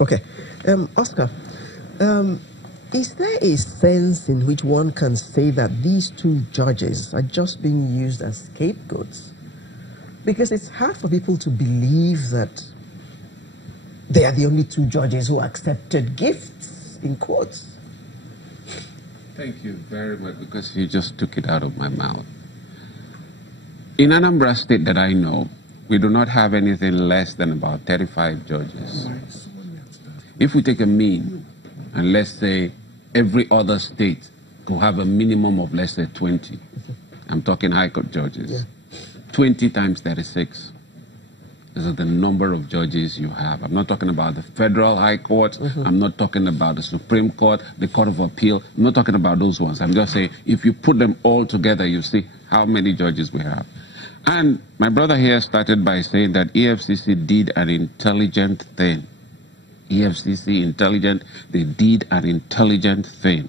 Okay. Oscar, is there a sense in which one can say that these two judges are just being used as scapegoats? Because it's hard for people to believe that they are the only two judges who accepted gifts, in quotes. Thank you very much, because you just took it out of my mouth. In Anambra State that I know, we do not have anything less than about 35 judges. If we take a mean, and let's say every other state could have a minimum of, let's say, 20. I'm talking high court judges. Yeah. 20 times 36. This is the number of judges you have. I'm not talking about the federal high court. I'm not talking about the Supreme Court, the Court of Appeal. I'm not talking about those ones. I'm just saying, if you put them all together, you see how many judges we have. And my brother here started by saying that EFCC did an intelligent thing. EFCC intelligent, they did an intelligent thing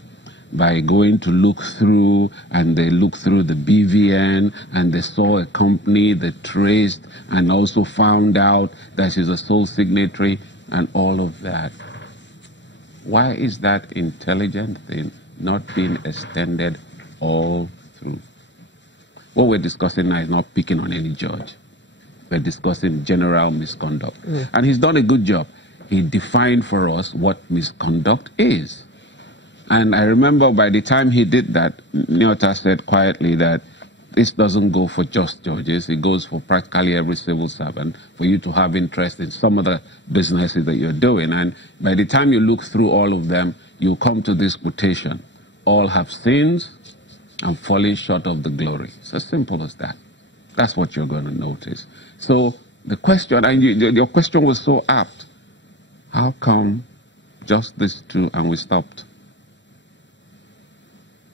by going to look through, and they looked through the BVN, and they saw a company, they traced, and also found out that she's a sole signatory, and all of that. Why is that intelligent thing not being extended all through? What we're discussing now is not picking on any judge. We're discussing general misconduct. And he's done a good job. He defined for us what misconduct is. And I remember by the time he did that, Nyota said quietly that this doesn't go for just judges. It goes for practically every civil servant, for you to have interest in some of the businesses that you're doing. And by the time you look through all of them, you come to this quotation: all have sinned and falling short of the glory. It's as simple as that. That's what you're going to notice. So the question, and your question was so apt. How come just these two and we stopped?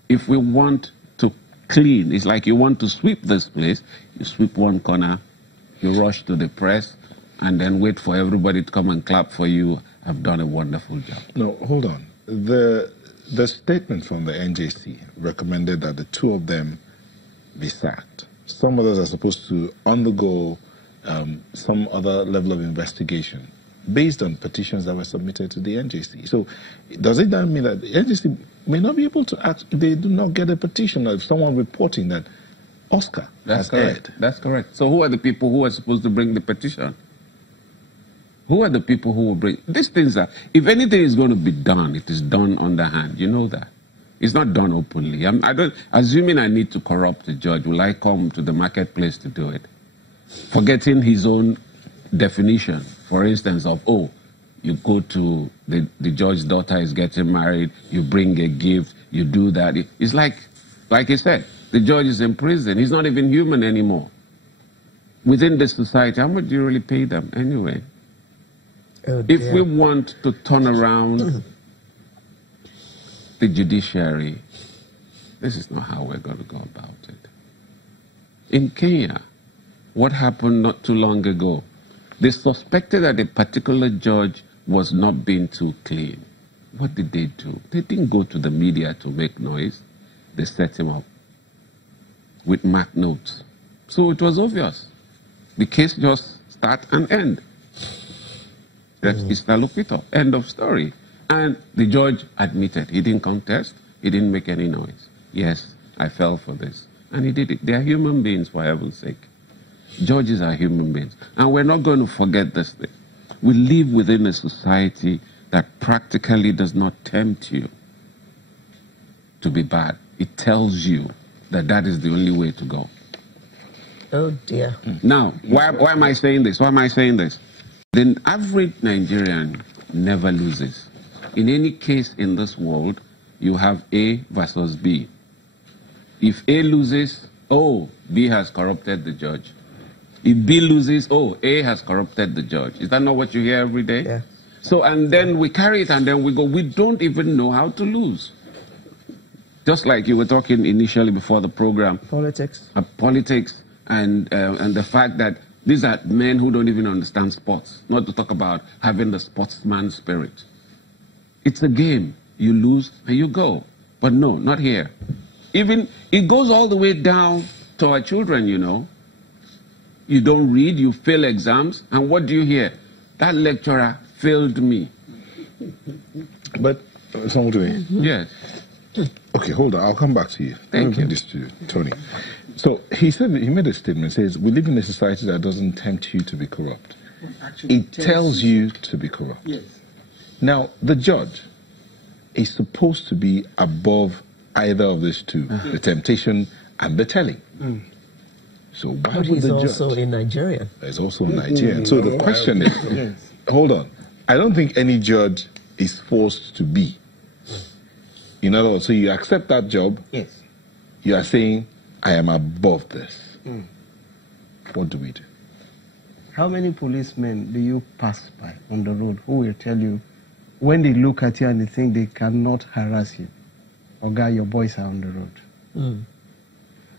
If we want to clean, it's like you want to sweep this place, you sweep one corner, you rush to the press, and then wait for everybody to come and clap for you. I've done a wonderful job. No, hold on. The statement from the NJC recommended that the two of them be sacked. Some others are supposed to undergo some other level of investigation based on petitions that were submitted to the NJC. So does it then mean that the NJC may not be able to act if they do not get a petition of someone reporting that Oscar has erred? That's correct. So who are the people who are supposed to bring the petition? Who are the people who will bring... These things are... If anything is going to be done, it is done underhand. You know that. It's not done openly. Assuming I need to corrupt a judge, will I come to the marketplace to do it? Forgetting his own definition, for instance, of, oh, you go to the judge's daughter is getting married, you bring a gift, you do that. It's like I said, the judge is in prison. He's not even human anymore. Within the society, how much do you really pay them anyway? Oh, if we want to turn around the judiciary, this is not how we're going to go about it. In Kenya, what happened not too long ago? They suspected that a particular judge was not being too clean. What did they do? They didn't go to the media to make noise. They set him up with mark notes. So it was obvious. The case just start and end. That's Istalupito. End of story. And the judge admitted he didn't contest, he didn't make any noise. Yes, I fell for this. And he did it. They are human beings, for heaven's sake. Judges are human beings. And we're not going to forget this thing. We live within a society that practically does not tempt you to be bad. It tells you that that is the only way to go. Oh, dear. Now, why am I saying this? Why am I saying this? The average Nigerian never loses. In any case in this world, you have A versus B. If A loses, oh, B has corrupted the judge. If B loses, oh, A has corrupted the judge. Is that not what you hear every day? Yeah. So, and then we carry it and then we go, we don't even know how to lose. Just like you were talking initially before the program. Politics. Politics and the fact that these are men who don't even understand sports, not to talk about having the sportsman spirit. It's a game. You lose and you go. But no, not here. Even, it goes all the way down to our children, you know. You don't read, you fail exams, and what do you hear? That lecturer failed me. But someone to me. Yes. Okay, hold on. I'll come back to you. Thank you. This to Tony. So he made a statement. Says we live in a society that doesn't tempt you to be corrupt. Actually, It tells you to be corrupt. Yes. Now the judge is supposed to be above either of these two, the temptation and the telling. So why But would he's the also judge? in Nigeria. He's also Nigerian. So the question is, hold on. I don't think any judge is forced to be. In other words, so you accept that job, Yes. you are saying, I am above this. What do we do? How many policemen do you pass by on the road who will tell you, when they look at you and they think they cannot harass you, Oga, your boys are on the road.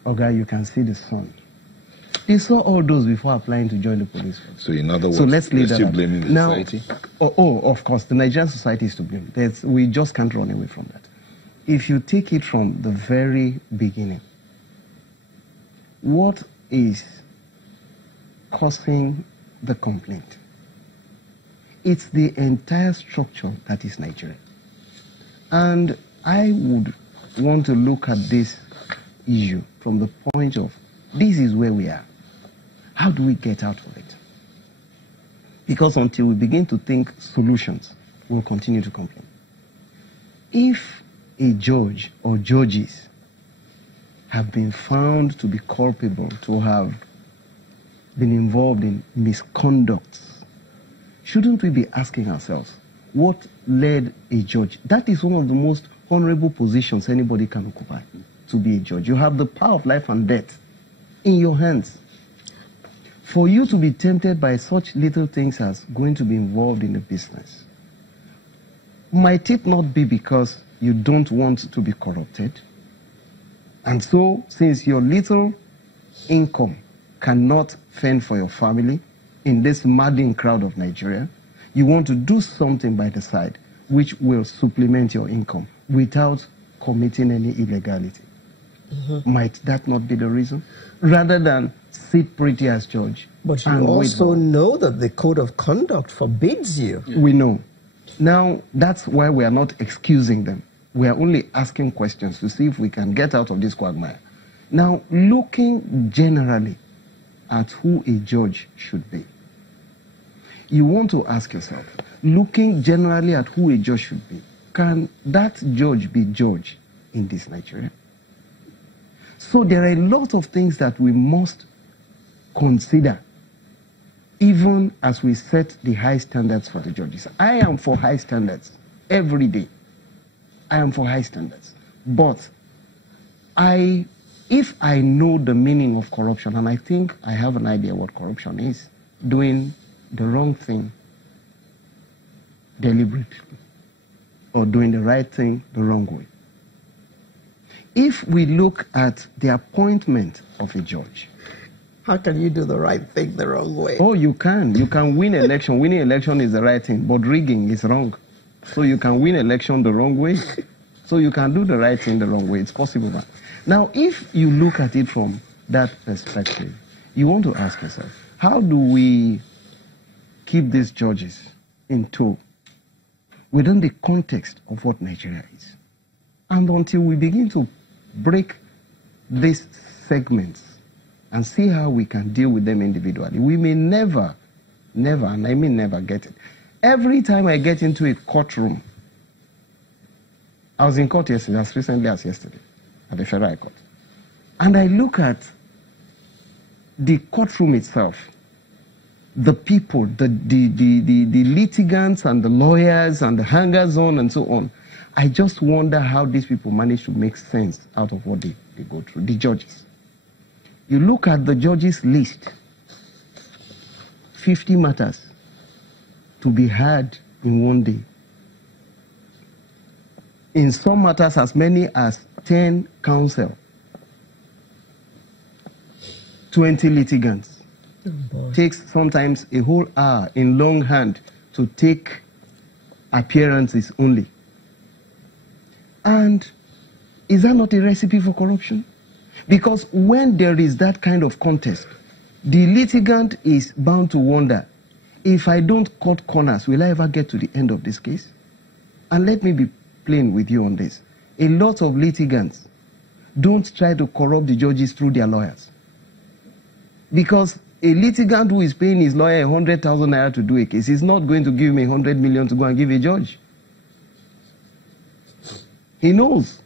Oga, you can see the sun. They saw all those before applying to join the police force. So in other words, So let's leave you're that still out. blaming the Now, society? of course, the Nigerian society is to blame. We just can't run away from that. If you take it from the very beginning, what is causing the complaint? It's the entire structure that is Nigeria. And I would want to look at this issue from the point of, this is where we are. How do we get out of it? Because until we begin to think solutions, we'll continue to complain. If a judge or judges have been found to be culpable, to have been involved in misconduct, shouldn't we be asking ourselves, what led a judge? That is one of the most honorable positions anybody can occupy, to be a judge. You have the power of life and death in your hands. For you to be tempted by such little things as going to be involved in a business, might it not be because you don't want to be corrupted? And so, since your little income cannot fend for your family in this madding crowd of Nigeria, you want to do something by the side which will supplement your income without committing any illegality. Might that not be the reason? Rather than sit pretty as judge. But you and also wait. know that the code of conduct forbids you. We know. Now, that's why we are not excusing them. We are only asking questions to see if we can get out of this quagmire. Now, looking generally at who a judge should be, you want to ask yourself, looking generally at who a judge should be, can that judge be judge in this Nigeria? So there are a lot of things that we must consider, even as we set the high standards for the judges. I am for high standards every day. I am for high standards. But if I know the meaning of corruption, and I think I have an idea what corruption is, doing the wrong thing deliberately, or doing the right thing the wrong way. If we look at the appointment of a judge, How can you do the right thing the wrong way? oh, you can. You can win election. Winning election is the right thing, but rigging is wrong. So you can win election the wrong way. So you can do the right thing the wrong way. It's possible. Man. Now, if you look at it from that perspective, you want to ask yourself, how do we keep these judges in tow within the context of what Nigeria is? And until we begin to break these segments and see how we can deal with them individually, we may never, and I mean never, get it. Every time I get into a courtroom, I was in court yesterday, as recently as yesterday, at the Federal High Court, and I look at the courtroom itself, the people, the litigants and the lawyers and the hangers-on and so on. I just wonder how these people manage to make sense out of what they go through, the judges. You look at the judges' list, 50 matters to be heard in one day. In some matters, as many as 10 counsel, 20 litigants. Takes sometimes a whole hour in longhand to take appearances only. And is that not a recipe for corruption? Because when there is that kind of contest, the litigant is bound to wonder, if I don't cut corners, will I ever get to the end of this case? And let me be plain with you on this. A lot of litigants don't try to corrupt the judges through their lawyers. Because a litigant who is paying his lawyer 100,000 naira to do a case is not going to give him 100 million to go and give a judge. He knows.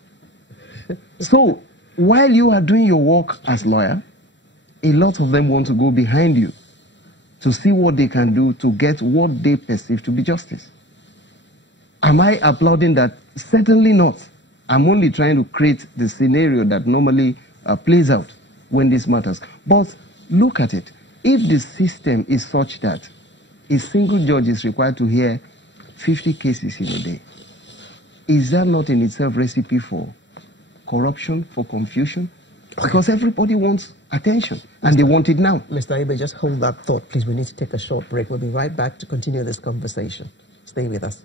So, while you are doing your work as lawyer, a lot of them want to go behind you to see what they can do to get what they perceive to be justice. Am I applauding that? Certainly not. I'm only trying to create the scenario that normally plays out when this matters. But look at it. If the system is such that a single judge is required to hear 50 cases in a day, is that not in itself recipe for corruption, for confusion? Because everybody wants attention, and they want it now. Mr. Ibe, just hold that thought, please. We need to take a short break. We'll be right back to continue this conversation. Stay with us.